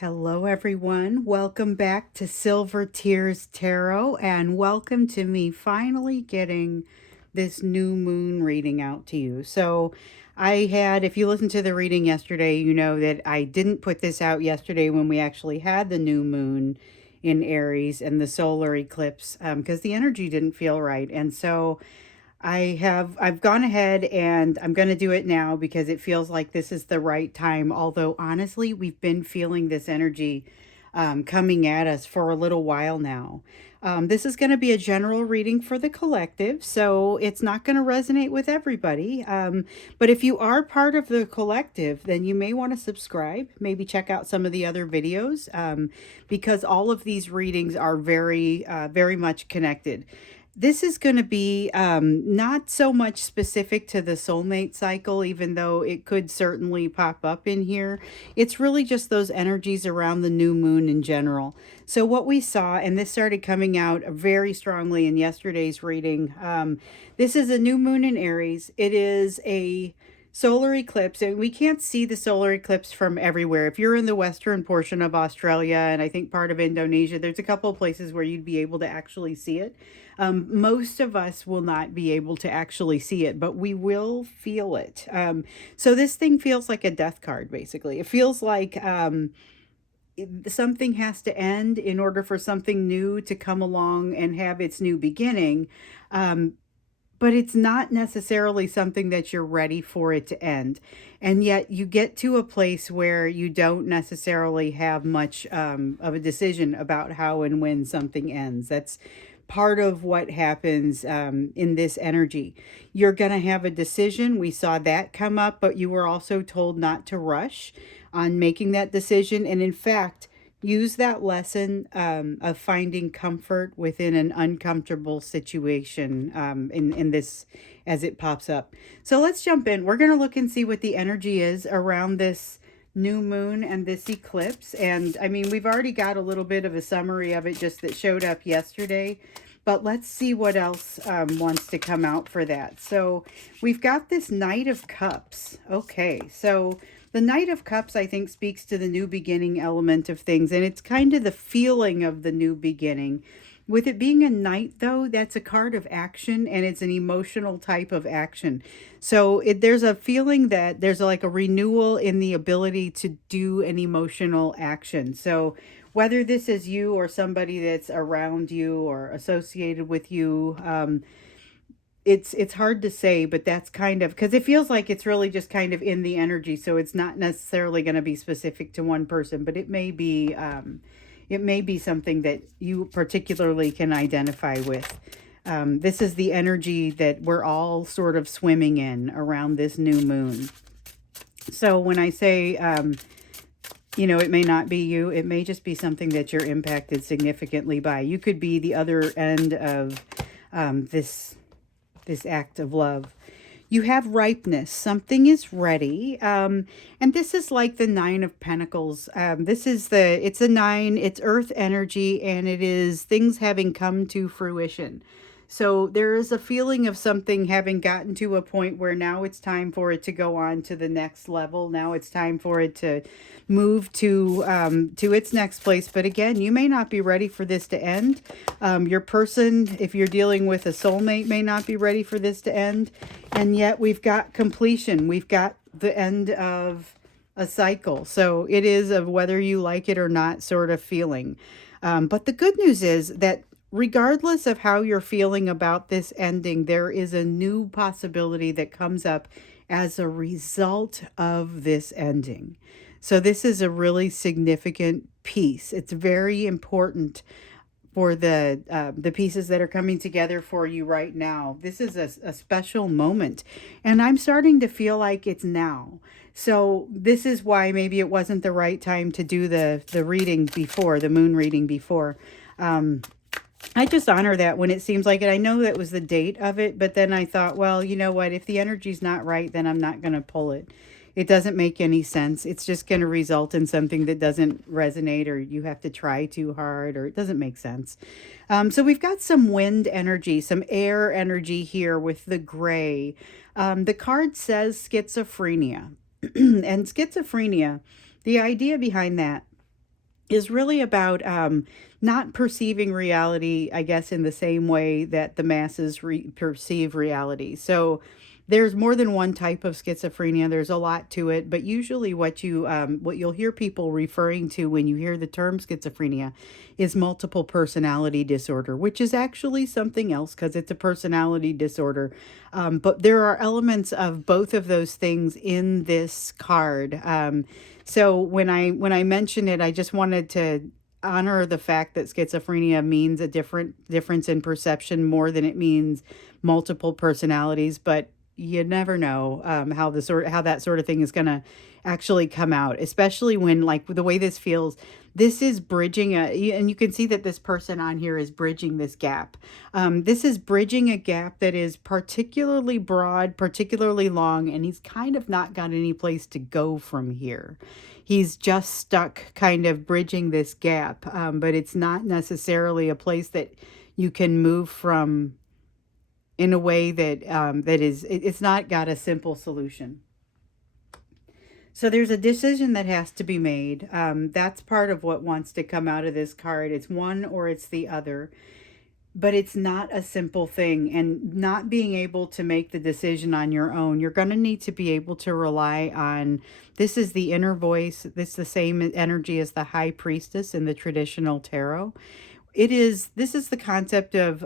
Hello, everyone. Welcome back to Silver Tears Tarot, and welcome to me finally getting this new moon reading out to you. So, if you listened to the reading yesterday, you know that I didn't put this out yesterday when we actually had the new moon in Aries and the solar eclipse because the energy didn't feel right. And so, I've gone ahead and I'm going to do it now because it feels like this is the right time. Although honestly, we've been feeling this energy coming at us for a little while now. This is going to be a general reading for the collective, so it's not going to resonate with everybody. But if you are part of the collective, then you may want to subscribe, maybe check out some of the other videos, because all of these readings are very much connected. This is going to be not so much specific to the soulmate cycle, even though it could certainly pop up in here. It's really just those energies around the new moon in general. So, what we saw, and this started coming out very strongly in yesterday's reading, this is a new moon in Aries. It is a solar eclipse, and we can't see the solar eclipse from everywhere. If you're in the western portion of Australia and I think part of Indonesia, there's a couple of places where you'd be able to actually see it. Most of us will not be able to actually see it, but we will feel it. So this thing feels like a death card, basically. It feels like something has to end in order for something new to come along and have its new beginning. Um, but it's not necessarily something that you're ready for it to end. And yet you get to a place where you don't necessarily have much of a decision about how and when something ends. That's part of what happens in this energy. You're going to have a decision. We saw that come up, but you were also told not to rush on making that decision. And in fact, use that lesson of finding comfort within an uncomfortable situation in this as it pops up. So let's jump in. We're going to look and see what the energy is around this new moon and this eclipse. And I mean, we've already got a little bit of a summary of it just that showed up yesterday. But let's see what else wants to come out for that. So we've got this Knight of Cups. Okay, so the Knight of Cups, I think, speaks to the new beginning element of things, and it's kind of the feeling of the new beginning. With it being a knight, though, that's a card of action, and it's an emotional type of action. So there's a feeling that there's like a renewal in the ability to do an emotional action. So whether this is you or somebody that's around you or associated with you, it's hard to say, but that's kind of because it feels like it's really just kind of in the energy, so it's not necessarily going to be specific to one person, but it may be something that you particularly can identify with. This is the energy that we're all sort of swimming in around this new moon. So when I say it may not be you, it may just be something that you're impacted significantly by. You could be the other end of this act of love. You have ripeness. Something is ready. And this is like the Nine of Pentacles. It's a nine, it's earth energy, and it is things having come to fruition. So there is a feeling of something having gotten to a point where now it's time for it to go on to the next level. Now it's time for it to move to its next place. But again, you may not be ready for this to end. Your person, if you're dealing with a soulmate, may not be ready for this to end. And yet we've got completion. We've got the end of a cycle. So it is a whether you like it or not sort of feeling. But the good news is that regardless of how you're feeling about this ending, there is a new possibility that comes up as a result of this ending. So this is a really significant piece. It's very important for the pieces that are coming together for you right now. This is a special moment, and I'm starting to feel like it's now. So this is why maybe it wasn't the right time to do the reading before, the moon reading before. I just honor that when it seems like it. I know that was the date of it, but then I thought, well, you know what? If the energy's not right, then I'm not going to pull it. It doesn't make any sense. It's just going to result in something that doesn't resonate, or you have to try too hard, or it doesn't make sense. So we've got some wind energy, some air energy here with the gray. The card says schizophrenia. And schizophrenia, the idea behind that is really about not perceiving reality, I guess, in the same way that the masses perceive reality. So there's more than one type of schizophrenia. There's a lot to it, but usually what you'll hear people referring to when you hear the term schizophrenia is multiple personality disorder, which is actually something else because it's a personality disorder. But there are elements of both of those things in this card. So when I mention it, I just wanted to honor the fact that schizophrenia means a difference in perception more than it means multiple personalities. But you never know how that sort of thing is going to actually come out, especially when, like, the way this feels. This is bridging and you can see that this person on here is bridging this gap. This is bridging a gap that is particularly broad, particularly long, and he's kind of not got any place to go from here. He's just stuck kind of bridging this gap, but it's not necessarily a place that you can move from in a way that it's not got a simple solution. So there's a decision that has to be made. That's part of what wants to come out of this card. It's one or it's the other, but it's not a simple thing. And not being able to make the decision on your own, you're going to need to be able to rely on, this is the inner voice. This is the same energy as the high priestess in the traditional tarot. This is the concept of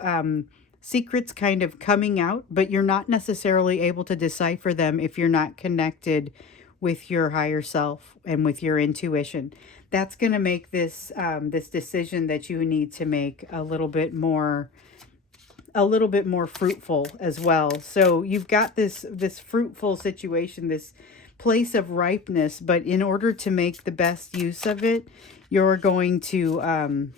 secrets kind of coming out, but you're not necessarily able to decipher them if you're not connected with your higher self and with your intuition. That's going to make this decision that you need to make a little bit more fruitful as well. So you've got this fruitful situation, this place of ripeness, but in order to make the best use of it, you're going to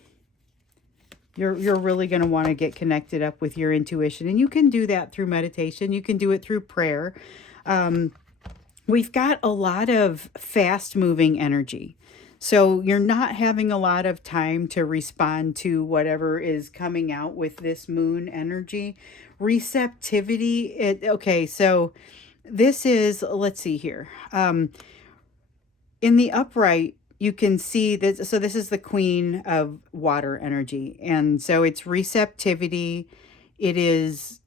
you're really going to want to get connected up with your intuition, and you can do that through meditation. You can do it through prayer. We've got a lot of fast moving energy. So you're not having a lot of time to respond to whatever is coming out with this moon energy. Receptivity. Okay, so this is, let's see here. In the upright, you can see that. So this is the queen of water energy. And so it's receptivity. It's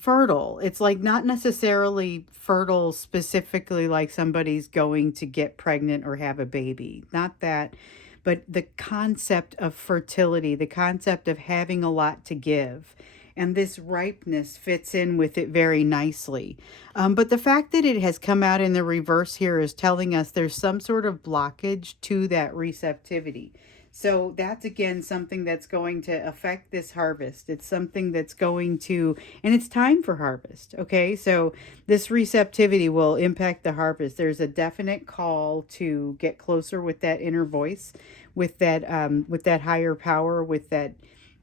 fertile. It's like not necessarily fertile specifically like somebody's going to get pregnant or have a baby. Not that, but the concept of fertility, the concept of having a lot to give. And this ripeness fits in with it very nicely. But the fact that it has come out in the reverse here is telling us there's some sort of blockage to that receptivity. So that's again something that's going to affect this harvest. It's something that's going to, and it's time for harvest. Okay, so this receptivity will impact the harvest. There's a definite call to get closer with that inner voice, with that higher power, with that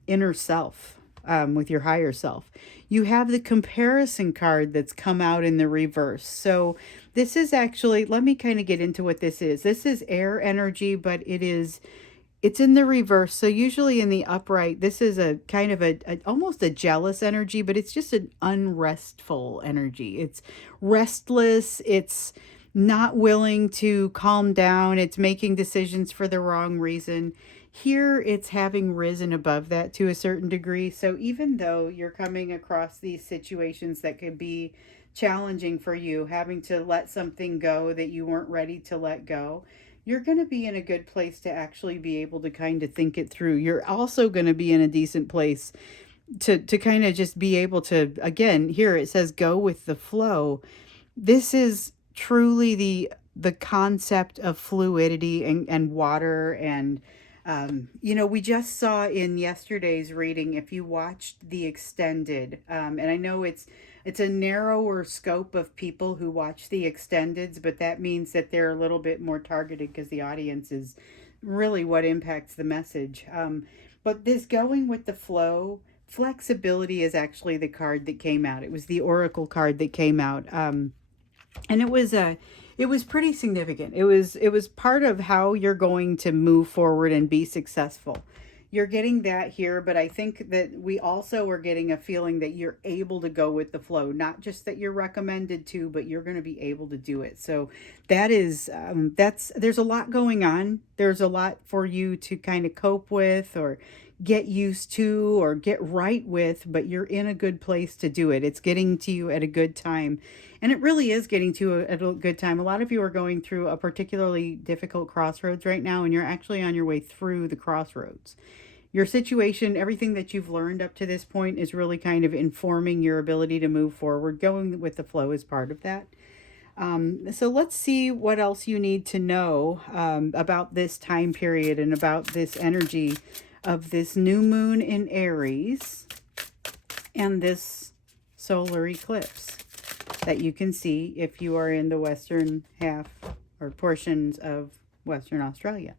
inner self, with your higher self. You have the comparison card that's come out in the reverse. So this is actually, let me kind of get into what this is. This is air energy, but it's in the reverse. So usually in the upright, this is a kind of almost a jealous energy, but it's just an unrestful energy. It's restless. It's not willing to calm down. It's making decisions for the wrong reason. Here, it's having risen above that to a certain degree. So even though you're coming across these situations that could be challenging for you, having to let something go that you weren't ready to let go, you're going to be in a good place to actually be able to kind of think it through. You're also going to be in a decent place to kind of just be able to, again, here it says go with the flow. This is truly the concept of fluidity and water. And we just saw in yesterday's reading, if you watched the extended, and I know it's a narrower scope of people who watch the extendeds, but that means that they're a little bit more targeted because the audience is really what impacts the message. But this going with the flow, flexibility is actually the card that came out. It was the oracle card that came out. And it was pretty significant. It was part of how you're going to move forward and be successful. you're getting that here, but I think that we also are getting a feeling that you're able to go with the flow, not just that you're recommended to, but you're going to be able to do it. So that is, there's a lot going on. There's a lot for you to kind of cope with or get used to or get right with, but you're in a good place to do it. It's getting to you at a good time. And it really is getting to you at a good time. A lot of you are going through a particularly difficult crossroads right now, and you're actually on your way through the crossroads. Your situation, everything that you've learned up to this point is really kind of informing your ability to move forward. Going with the flow is part of that. So let's see what else you need to know about this time period and about this energy of this new moon in Aries and this solar eclipse that you can see if you are in the western half or portions of Western Australia.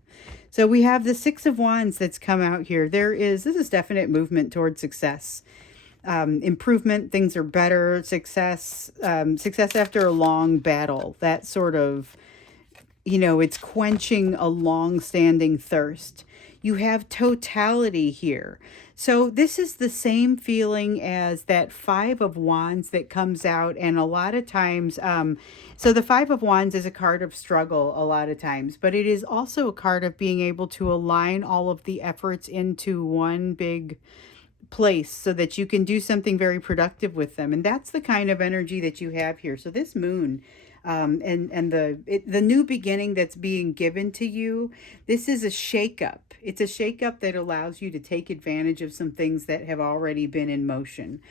So we have the Six of Wands that's come out here. This is definite movement towards success. Improvement, things are better, success after a long battle, that sort of, it's quenching a long-standing thirst. You have totality here. So this is the same feeling as that Five of Wands that comes out, and a lot of times, so the Five of Wands is a card of struggle a lot of times, but it is also a card of being able to align all of the efforts into one big place so that you can do something very productive with them. And that's the kind of energy that you have here. So this moon, and the new beginning that's being given to you, this is a shakeup. It's a shakeup that allows you to take advantage of some things that have already been in motion.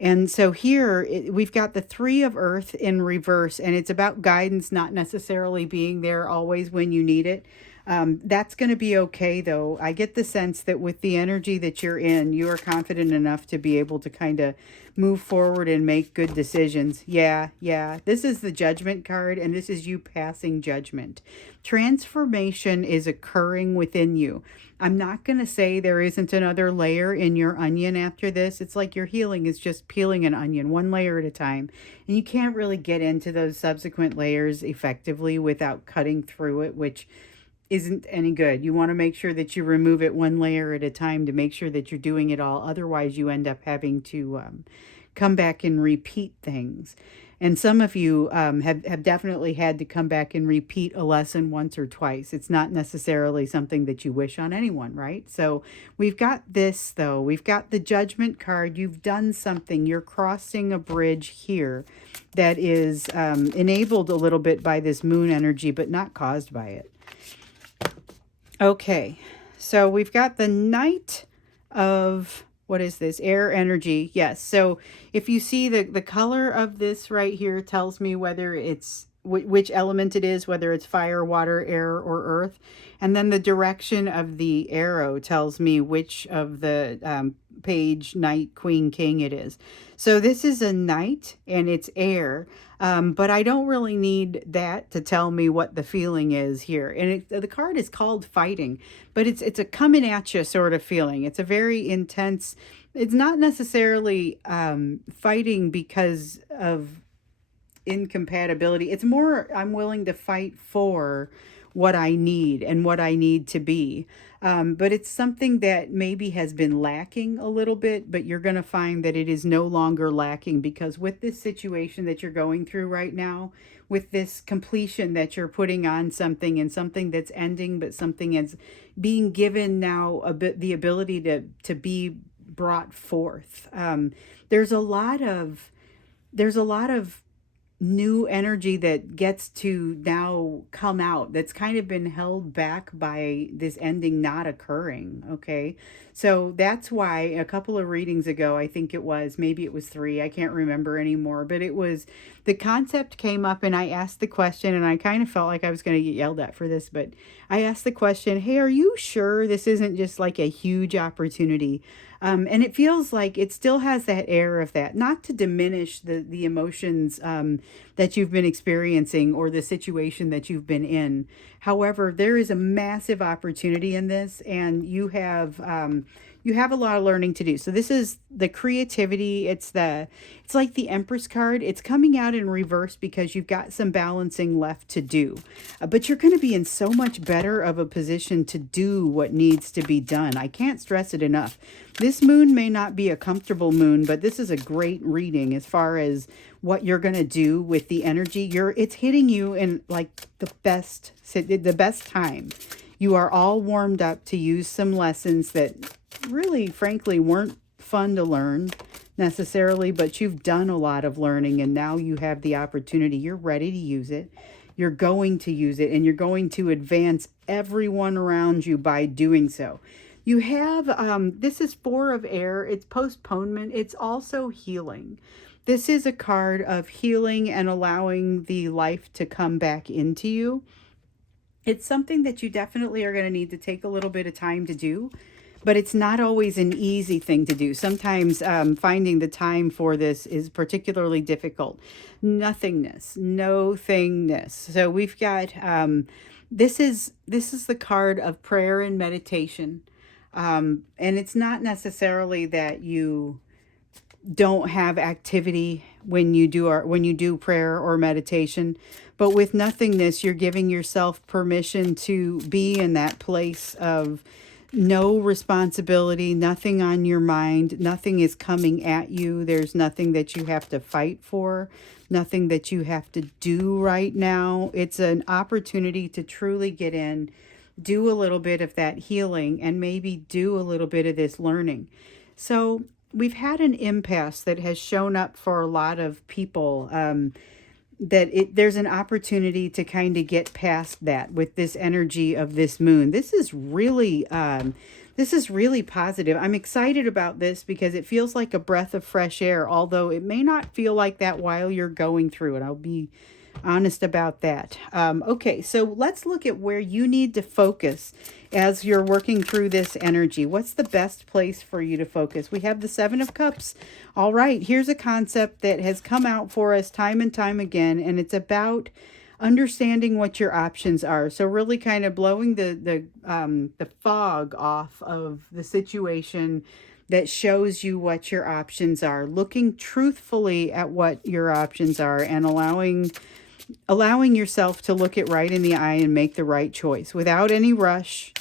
And so here we've got the Three of Earth in reverse, and it's about guidance not necessarily being there always when you need it. That's going to be okay, though. I get the sense that with the energy that you're in, you are confident enough to be able to kind of move forward and make good decisions. Yeah. This is the Judgment card, and this is you passing judgment. Transformation is occurring within you. I'm not going to say there isn't another layer in your onion after this. It's like your healing is just peeling an onion one layer at a time. And you can't really get into those subsequent layers effectively without cutting through it, which isn't any good. You want to make sure that you remove it one layer at a time to make sure that you're doing it all. Otherwise, you end up having to come back and repeat things. And some of you have definitely had to come back and repeat a lesson once or twice. It's not necessarily something that you wish on anyone, right? So we've got this, though. We've got the Judgment card. You've done something. You're crossing a bridge here that is enabled a little bit by this moon energy, but not caused by it. Okay, so we've got the Knight of, what is this? Air energy. Yes. So if you see the color of this right here tells me whether it's which element it is, whether it's fire, water, air, or earth. And then the direction of the arrow tells me which of the page, knight, queen, king it is. So this is a knight and it's air. But I don't really need that to tell me what the feeling is here. And the card is called fighting, but it's a coming at you sort of feeling. It's a very intense, it's not necessarily fighting because of incompatibility. It's more, I'm willing to fight for what I need and what I need to be. But it's something that maybe has been lacking a little bit, but you're going to find that it is no longer lacking, because with this situation that you're going through right now, with this completion that you're putting on something and something that's ending, but something is being given now the ability to be brought forth. There's a lot of new energy that gets to now come out that's kind of been held back by this ending not occurring. Okay, so that's why a couple of readings ago, I think it was, maybe it was 3, I can't remember anymore, but it was, the concept came up and I asked the question, and I kind of felt like I was going to get yelled at for this, but I asked the question, hey, are you sure this isn't just like a huge opportunity? And it feels like it still has that air of that, not to diminish the emotions that you've been experiencing or the situation that you've been in. However, there is a massive opportunity in this, and you have you have a lot of learning to do. So this is the creativity. It's like the Empress card. It's coming out in reverse because you've got some balancing left to do. But you're going to be in so much better of a position to do what needs to be done. I can't stress it enough. This moon may not be a comfortable moon, but this is a great reading as far as what you're going to do with the energy. It's hitting you in like the best time. You are all warmed up to use some lessons that really, frankly, weren't fun to learn necessarily, but you've done a lot of learning and now you have the opportunity. You're ready to use it. You're going to use it and you're going to advance everyone around you by doing so. You have, this is Four of Air. It's postponement. It's also healing. This is a card of healing and allowing the life to come back into you. It's something that you definitely are going to need to take a little bit of time to do, but it's not always an easy thing to do. Sometimes finding the time for this is particularly difficult. Nothingness, no thingness. So we've got this is the card of prayer and meditation, and it's not necessarily that you don't have activity when you do prayer or meditation, but with nothingness you're giving yourself permission to be in that place of no responsibility, nothing on your mind, nothing is coming at you, there's nothing that you have to fight for, nothing that you have to do right now. It's an opportunity to truly get in, do a little bit of that healing, and maybe do a little bit of this learning. So we've had an impasse that has shown up for a lot of people, there's an opportunity to kind of get past that with this energy of this moon. This is really positive. I'm excited about this because it feels like a breath of fresh air, although it may not feel like that while you're going through it. I'll be honest about that. Okay, so let's look at where you need to focus as you're working through this energy. What's the best place for you to focus? We have the Seven of Cups. All right, here's a concept that has come out for us time and time again, and it's about understanding what your options are. So really kind of blowing the fog off of the situation that shows you what your options are, looking truthfully at what your options are, and allowing yourself to look it right in the eye and make the right choice without any rush,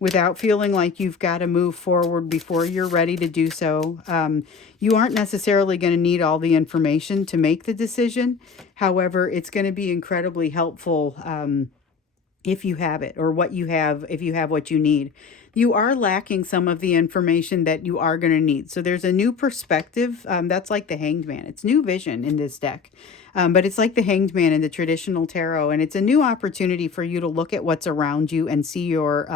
without feeling like you've got to move forward before you're ready to do so. You aren't necessarily going to need all the information to make the decision. However, it's going to be incredibly helpful if you have it, or what you have, if you have what you need. You are lacking some of the information that you are going to need. So there's a new perspective. That's like the Hanged Man. It's new vision in this deck. But it's like the Hanged Man in the traditional tarot, and it's a new opportunity for you to look at what's around you and see your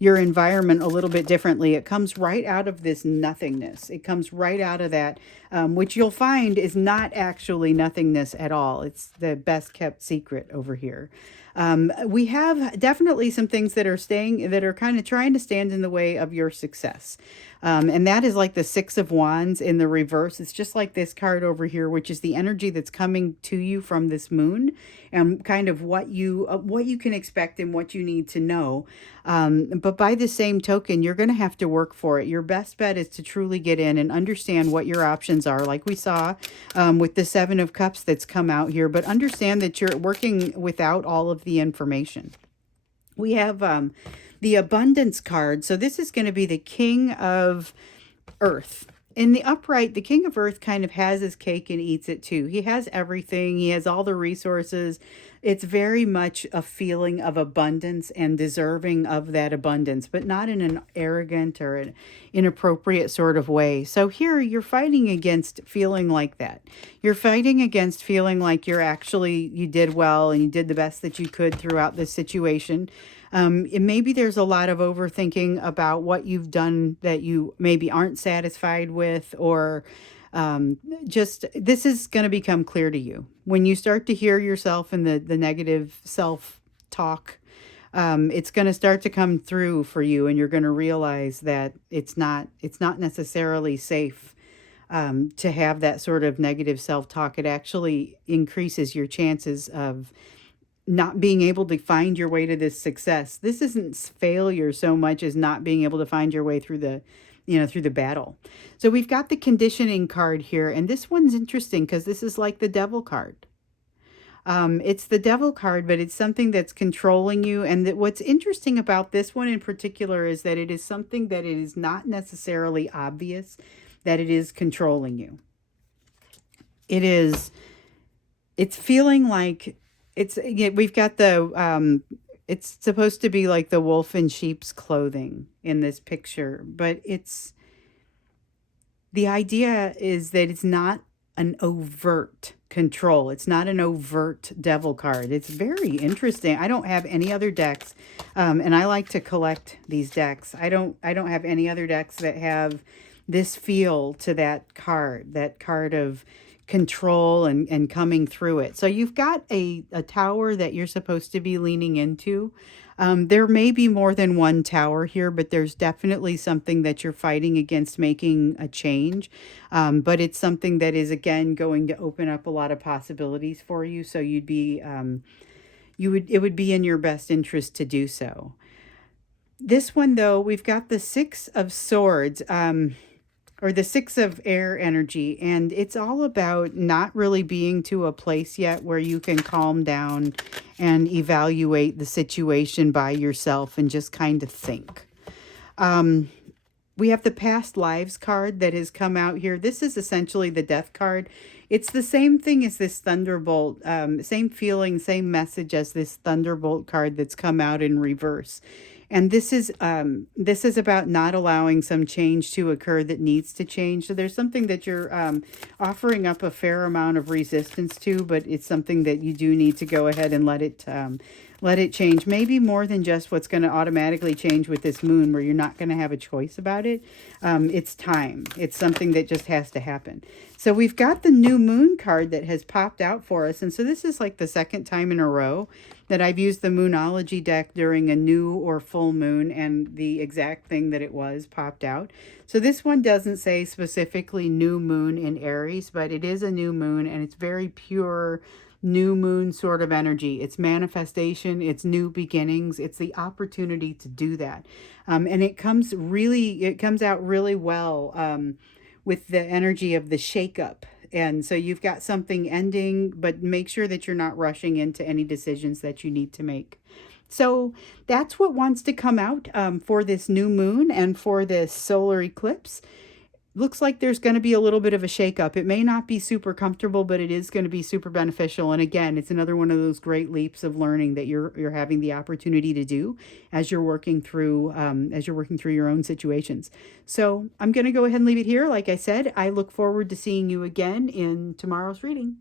environment a little bit differently. It comes right out of this nothingness. It comes right out of that, which you'll find is not actually nothingness at all. It's the best kept secret over here. We have definitely some things that are kind of trying to stand in the way of your success. And that is like the Six of Wands in the reverse. It's just like this card over here, which is the energy that's coming to you from this moon, and kind of what you can expect and what you need to know. But by the same token, you're going to have to work for it. Your best bet is to truly get in and understand what your options are, like we saw with the Seven of Cups that's come out here. But understand that you're working without all of the information. We have the Abundance card. So this is going to be the King of Earth. In the upright, the King of Earth kind of has his cake and eats it too. He has everything. He has all the resources. It's very much a feeling of abundance and deserving of that abundance, but not in an arrogant or an inappropriate sort of way. So here you're fighting against feeling like that. You're fighting against feeling like you did well and you did the best that you could throughout this situation. Maybe there's a lot of overthinking about what you've done that you maybe aren't satisfied with, or just this is going to become clear to you when you start to hear yourself in the negative self-talk. It's going to start to come through for you, and you're going to realize that it's not necessarily safe to have that sort of negative self-talk. It actually increases your chances of not being able to find your way to this success. This isn't failure so much as not being able to find your way through through the battle. So we've got the conditioning card here, and this one's interesting because this is like the devil card. It's the devil card, but it's something that's controlling you. And that what's interesting about this one in particular is that it is something that it is not necessarily obvious that it is controlling you. It's feeling like we've got it's supposed to be like the wolf in sheep's clothing in this picture, but the idea is that it's not an overt control. It's not an overt devil card. It's very interesting. I don't have any other decks, and I like to collect these decks. I don't have any other decks that have this feel to that card of control and coming through it. So you've got a tower that you're supposed to be leaning into. There may be more than one tower here, but there's definitely something that you're fighting against making a change. But it's something that is, again, going to open up a lot of possibilities for you. So it would be in your best interest to do so. This one, though, we've got the Six of Swords. Or the Six of Air energy, and it's all about not really being to a place yet where you can calm down and evaluate the situation by yourself and just kind of think. We have the Past Lives card that has come out here. This is essentially the Death card. It's the same thing as this Thunderbolt, same feeling, same message as this Thunderbolt card that's come out in reverse. And this is about not allowing some change to occur that needs to change. So there's something that you're offering up a fair amount of resistance to, but it's something that you do need to go ahead and let it change. Maybe more than just what's going to automatically change with this moon, where you're not going to have a choice about it. It's time. It's something that just has to happen. So we've got the new moon card that has popped out for us. And so this is like the second time in a row that I've used the Moonology deck during a new or full moon, and the exact thing that it was popped out. So this one doesn't say specifically new moon in Aries, but it is a new moon, and it's very pure new moon sort of energy. It's manifestation, it's new beginnings, it's the opportunity to do that. And it comes out really well with the energy of the shakeup. And so you've got something ending, but make sure that you're not rushing into any decisions that you need to make. So that's what wants to come out for this new moon and for this solar eclipse. Looks like there's going to be a little bit of a shakeup. It may not be super comfortable, but it is going to be super beneficial. And again, it's another one of those great leaps of learning that you're having the opportunity to do as you're working through your own situations. So I'm going to go ahead and leave it here. Like I said, I look forward to seeing you again in tomorrow's reading.